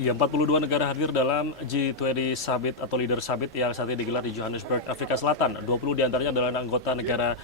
Ya, 42 negara hadir dalam G20 Summit atau Leader Summit yang saat ini digelar di Johannesburg, Afrika Selatan. 20 diantaranya adalah anggota negara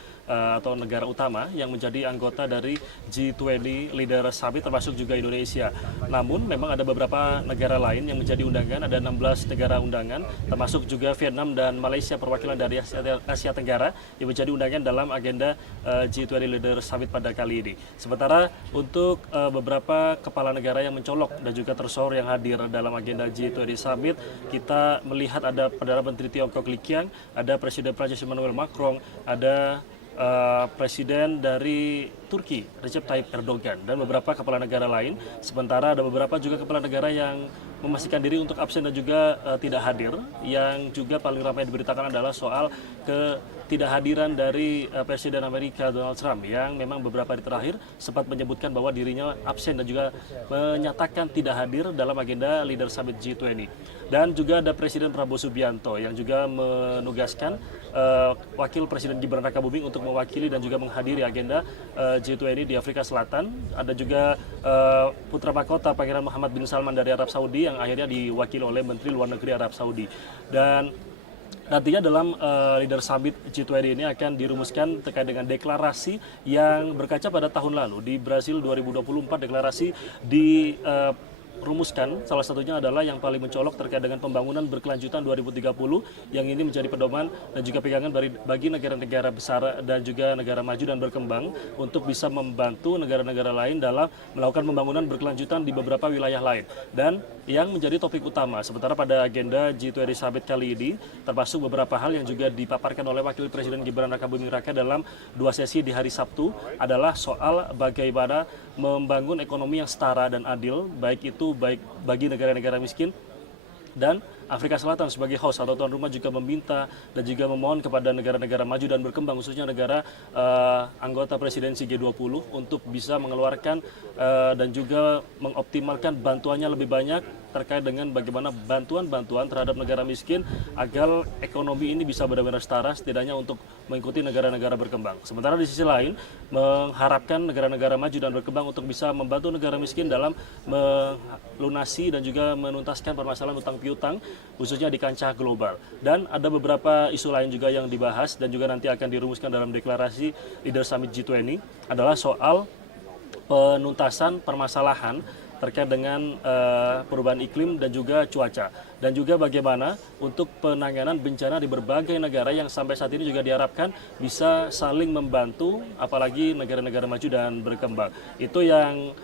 atau negara utama yang menjadi anggota dari G20 Leader Summit, termasuk juga Indonesia. Namun memang ada beberapa negara lain yang menjadi undangan, ada 16 negara undangan, termasuk juga Vietnam dan Malaysia, perwakilan dari Asia Tenggara yang menjadi undangan dalam agenda G20 Leader Summit pada kali ini. Sementara untuk beberapa kepala negara yang mencolok dan juga tersohor yang hadir dalam agenda G20 Summit, kita melihat ada Perdana Menteri Tiongkok Li Qiang, ada Presiden Prancis Emmanuel Macron, ada Presiden dari Turki Recep Tayyip Erdogan, dan beberapa kepala negara lain. Sementara ada beberapa juga kepala negara yang memastikan diri untuk absen dan juga tidak hadir. Yang juga paling ramai diberitakan adalah soal ketidakhadiran dari Presiden Amerika Donald Trump, yang memang beberapa hari terakhir sempat menyebutkan bahwa dirinya absen dan juga menyatakan tidak hadir dalam agenda Leader Summit G20. Dan juga ada Presiden Prabowo Subianto yang juga menugaskan Wakil Presiden Gibran Rakabuming untuk mewakili dan juga menghadiri agenda G20 di Afrika Selatan. Ada juga putra mahkota Pangeran Muhammad bin Salman dari Arab Saudi yang akhirnya diwakili oleh Menteri Luar Negeri Arab Saudi. Dan nantinya dalam Leader Summit G20 ini akan dirumuskan terkait dengan deklarasi yang berkaca pada tahun lalu di Brasil 2024. Deklarasi rumuskan, salah satunya adalah yang paling mencolok terkait dengan pembangunan berkelanjutan 2030, yang ini menjadi pedoman dan juga pegangan bagi negara-negara besar dan juga negara maju dan berkembang untuk bisa membantu negara-negara lain dalam melakukan pembangunan berkelanjutan di beberapa wilayah lain. Dan yang menjadi topik utama sementara pada agenda G20 Summit kali ini termasuk beberapa hal yang juga dipaparkan oleh Wakil Presiden Gibran Rakabuming Raka dalam 2 sesi di hari Sabtu, adalah soal bagaimana membangun ekonomi yang setara dan adil, baik bagi negara-negara miskin dan Afrika Selatan sebagai host atau tuan rumah juga meminta dan juga memohon kepada negara-negara maju dan berkembang, khususnya negara anggota presidensi G20, untuk bisa mengeluarkan dan juga mengoptimalkan bantuannya lebih banyak terkait dengan bagaimana bantuan-bantuan terhadap negara miskin agar ekonomi ini bisa benar-benar setara, setidaknya untuk mengikuti negara-negara berkembang. Sementara di sisi lain, mengharapkan negara-negara maju dan berkembang untuk bisa membantu negara miskin dalam melunasi dan juga menuntaskan permasalahan utang piutang, khususnya di kancah global. Dan ada beberapa isu lain juga yang dibahas dan juga nanti akan dirumuskan dalam deklarasi Leader Summit G20, adalah soal penuntasan permasalahan terkait dengan perubahan iklim dan juga cuaca, dan juga bagaimana untuk penanganan bencana di berbagai negara yang sampai saat ini juga diharapkan bisa saling membantu, apalagi negara-negara maju dan berkembang. Itu yang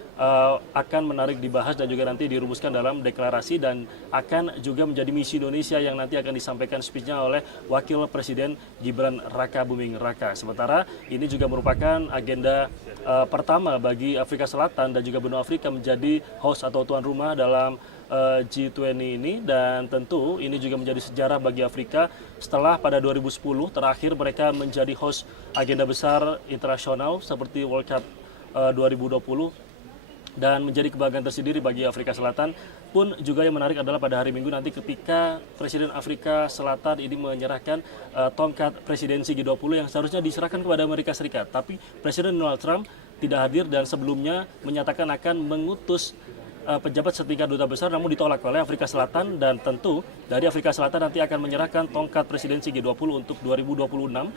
akan menarik dibahas dan juga nanti dirumuskan dalam deklarasi, dan akan juga menjadi misi Indonesia yang nanti akan disampaikan speech-nya oleh Wakil Presiden Gibran Rakabuming Raka. Sementara ini juga merupakan agenda pertama bagi Afrika Selatan dan juga benua Afrika menjadi host atau tuan rumah dalam G20 ini, dan tentu ini juga menjadi sejarah bagi Afrika setelah pada 2010 terakhir mereka menjadi host agenda besar internasional seperti World Cup 2020, dan menjadi kebanggaan tersendiri bagi Afrika Selatan. Pun juga yang menarik adalah pada hari Minggu nanti ketika Presiden Afrika Selatan ini menyerahkan tongkat presidensi G20 yang seharusnya diserahkan kepada Amerika Serikat. Tapi Presiden Donald Trump tidak hadir dan sebelumnya menyatakan akan mengutus pejabat setingkat duta besar, namun ditolak oleh Afrika Selatan. Dan tentu dari Afrika Selatan nanti akan menyerahkan tongkat presidensi G20 untuk 2026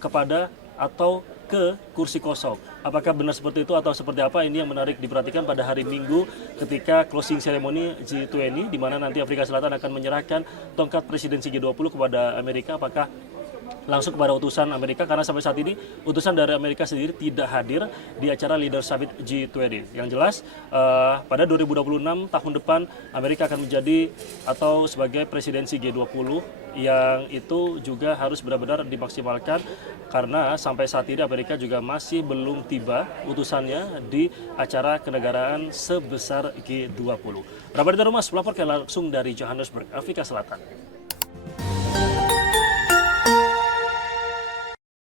kepada atau ke kursi kosong. Apakah benar seperti itu atau seperti apa, ini yang menarik diperhatikan pada hari Minggu ketika closing ceremony G20, di mana nanti Afrika Selatan akan menyerahkan tongkat presidensi G20 kepada Amerika. Apakah langsung kepada utusan Amerika, karena sampai saat ini utusan dari Amerika sendiri tidak hadir di acara Leader Summit G20. Yang jelas pada 2026 tahun depan Amerika akan menjadi atau sebagai presidensi G20, yang itu juga harus benar-benar dimaksimalkan karena sampai saat ini Amerika juga masih belum tiba utusannya di acara kenegaraan sebesar G20. Rabadita Rumas melaporkan langsung dari Johannesburg, Afrika Selatan.